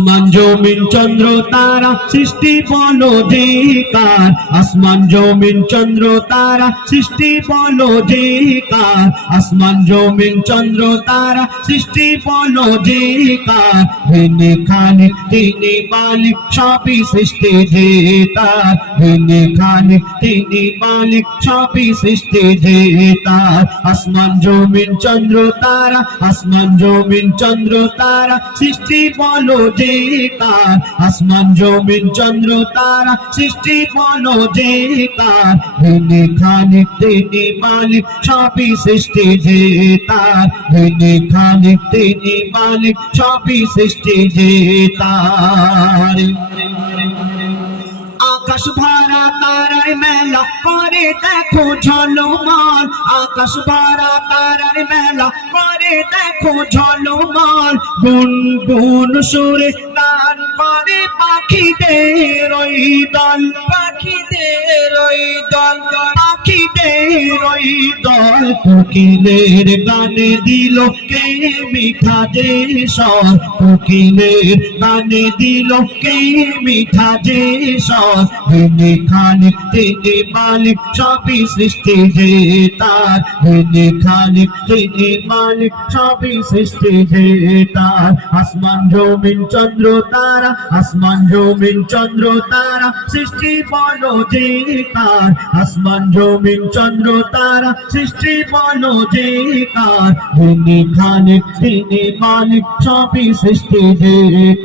আসমান জমিন চন্দ্র তারা সৃষ্টি বলো যে কার, আসমান জমিন চন্দ্র তারা সৃষ্টি বলো যে কার, আসমান জমিন চন্দ্র তারা সৃষ্টি বলো যে কার। যিনি খালিক তিনি মালিক সবই সৃষ্টি যে তার, যিনি খালিক তিনি মালিক সবই সৃষ্টি যে তার। আসমান জমিন চন্দ্র তারা, আসমান জমিন চন্দ্র তারা সৃষ্টি বলো যে কার, আসমান জমিন চন্দ্র তারা সৃষ্টি বলো যে কার। যিনি খালিক তিনি মালিক সবই সৃষ্টি যে তার, যিনি খালিক তিনি মালিক সবই সৃষ্টি যে তার। আকাশ ভরা তারার মেলা করে দেখো ঝলমল, আকাশ ভরা তারার মেলা করে দেখো ঝলমল। গুন গুন সুরে গান করে পাখিদের ওই দল, পাখিদের ওই দল, পাখিদের ওই দল। কোকিলের গানে দিল কে মিঠা যে স্বর, কোকিলের গানে দিল কে মিঠা যে স্বর। যিনি খালিক তিনি মালিক সবই সৃষ্টি যে তার, যিনি খালিক তিনি মালিক সবই সৃষ্টি যে তার। আসমান জমিন চন্দ্র তারা, আসমান জমিন চন্দ্র তারা সৃষ্টি বলো যে কার, আসমান জমিন চন্দ্র তারা সৃষ্টি বলো যে কার। যিনি খালিক তিনি মালিক সবই সৃষ্টি যে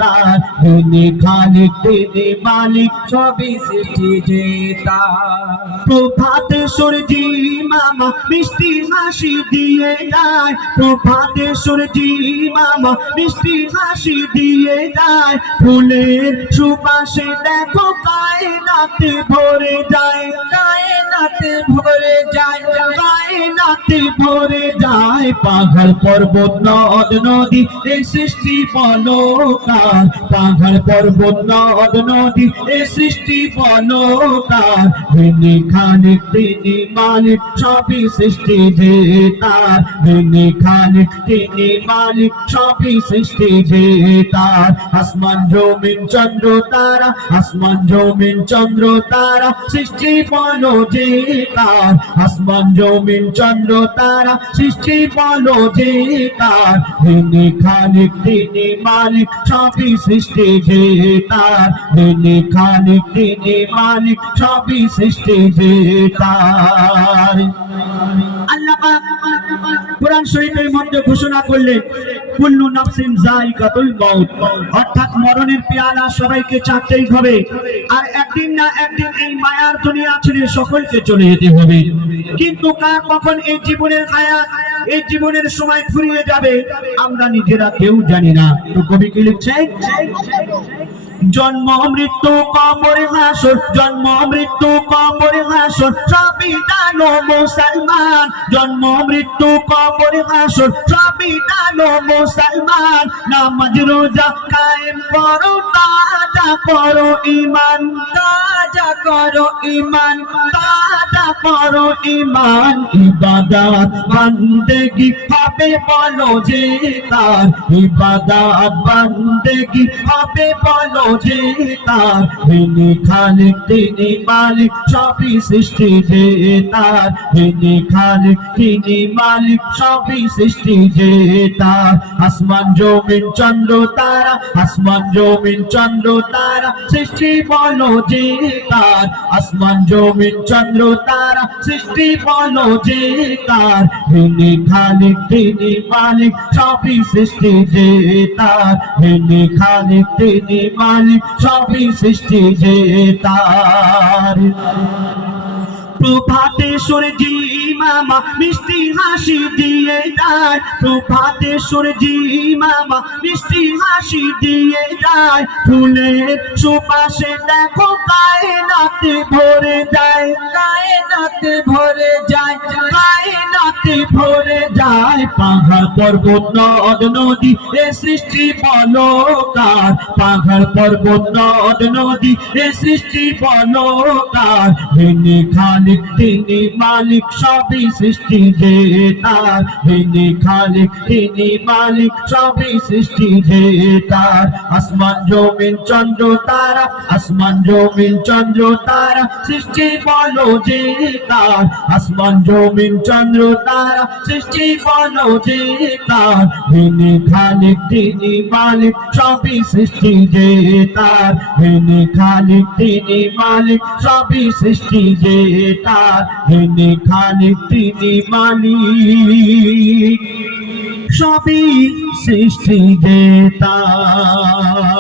তার, যিনি খালিক তিনি মালিক সবই সৃষ্টি যে তার। প্রভাতে সূর্যি মামা মিষ্টি হাসি দিয়ে যায়, প্রভাতে সূর্যি মামা মিষ্টি হাসি দিয়ে যায়। ফুলের সুবাসে দেখো কায়নাতে ভরে যায়, কায়নাতে ভরে যায়, কায়নাতে ভরে যায়। পাহাড় পর্বত নদ নদী এই সৃষ্টি বলো কার, পাহাড় পর্বত নদ নদী এই সৃষ্টি বলো কার। যিনি খালিক তিনি মালিক সবই সৃষ্টি যে তার, যিনি খালিক তিনি মালিক সবই সৃষ্টি যে তার। আসমান জমিন চন্দ্র তারা, আসমান জমিন চন্দ্র তারা সৃষ্টি বলো যে কার, আসমান জমিন চন্দ্র তারা সৃষ্টি বলো যে কার। যিনি খালিক তিনি মালিক সবই সৃষ্টি যে তার, যিনি খালিক তিনি মালিক সবই সৃষ্টি যে তার। আল্লাহ পাক কোরআন শরীফের মধ্যে ঘোষণা করলেন কুল্লু নাফসিন যায়িকাতুল মাউত, অর্থাৎ মরণের পেয়ালা সবাইকে চাটতেই হবে। আর একদিন না একদিন এই মায়ার দুনিয়া ছেড়ে সকলকে চলে যেতে হবে। কিন্তু কার কখন এই জীবনের হায়াত, এই জীবনের সময় ফুরিয়ে যাবে আমরা নিজেরা কেউ জানি না। তো কবি কি লিখছে? জন্ম মৃত্যু কবর হাসর, জন্ম মৃত্যু কবর হাসর সবই জানো মুসলমান, জন্ম মৃত্যু কবর হাসর সবই জানো মুসলমান। নামাজ রোজা কায়েম করো, তাজা করো ঈমান, তাজা করো ঈমান, তাজা করো ঈমান। ইবাদত বন্দেগি হবে বলো যে কার, ইবাদত বন্দেগি হবে বলো যে তার। যিনি খালিক তিনি মালিক সবই সৃষ্টি যে তার, যিনি খালিক তিনি মালিক সবই সৃষ্টি যে তার। আসমান জমিন চন্দ্র তারা, আসমান জমিন চন্দ্র তারা সৃষ্টি বলো যে কার, আসমান জমিন চন্দ্র তারা সৃষ্টি বলো যে কার। যিনি খালিক তিনি মালিক সবই সৃষ্টি যে তার, যিনি খালিক তিনি মালিক সবই সৃষ্টি যে তার। প্রভাতে সূর্যি মামা মিষ্টি হাসি দিয়ে যায়, প্রভাতে সূর্যি মামা মিষ্টি হাসি দিয়ে যায়। ফুলের সুবাসে দেখো কায়নাতে ভরে যায়, কায়নাতে ভরে যায়, কায়নাতে ভরে যায়। পাহাড় পর্বত নদ নদী এ সৃষ্টি বলো কার, পাহাড় পর্বত নদ নদী এ সৃষ্টি বলো কার। যিনি খালিক খালিক তিনি মালিক সবই সৃষ্টি যে তার তিনি খালিক তিনি মালিক সবই সৃষ্টি যে তার আসমান জমিন চন্দ্র তারা আসমান জমিন চন্দ্র তারা সৃষ্টি বলো যে তার আসমান জমিন চন্দ্র তারা সৃষ্টি বলো যে তার তিনি খালিক তিনি মালিক সবই সৃষ্টি যে তার তিনি খালিক তিনি মালিক সবই সৃষ্টি যে তার তিনি খালিক তিনি মালিক সবই সৃষ্টি যে তার।